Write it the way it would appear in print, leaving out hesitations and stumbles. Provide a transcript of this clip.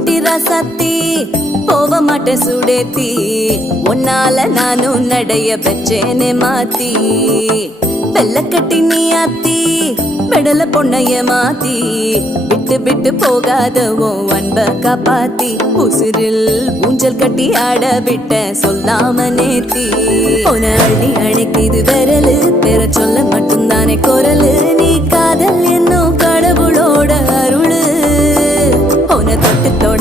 குட்டி ராசாத்தி போக மாட்டேன் சுடேத்தி உன்னால நானும் நடைய பெற்றேனே மாத்தி வெள்ளக்கட்டி நீ ஆத்தி மெடல பொண்ணைய மாத்தி விட்டு விட்டு போகாதவோ அன்ப காப்பாத்தி உசிரில் ஊஞ்சல் கட்டி ஆட விட்ட சொல்லாம நேத்தி உன அள்ளி அணைக்குது விரலு பெற சொல்ல மட்டும்தானே குரலு நீ காதல் என்ன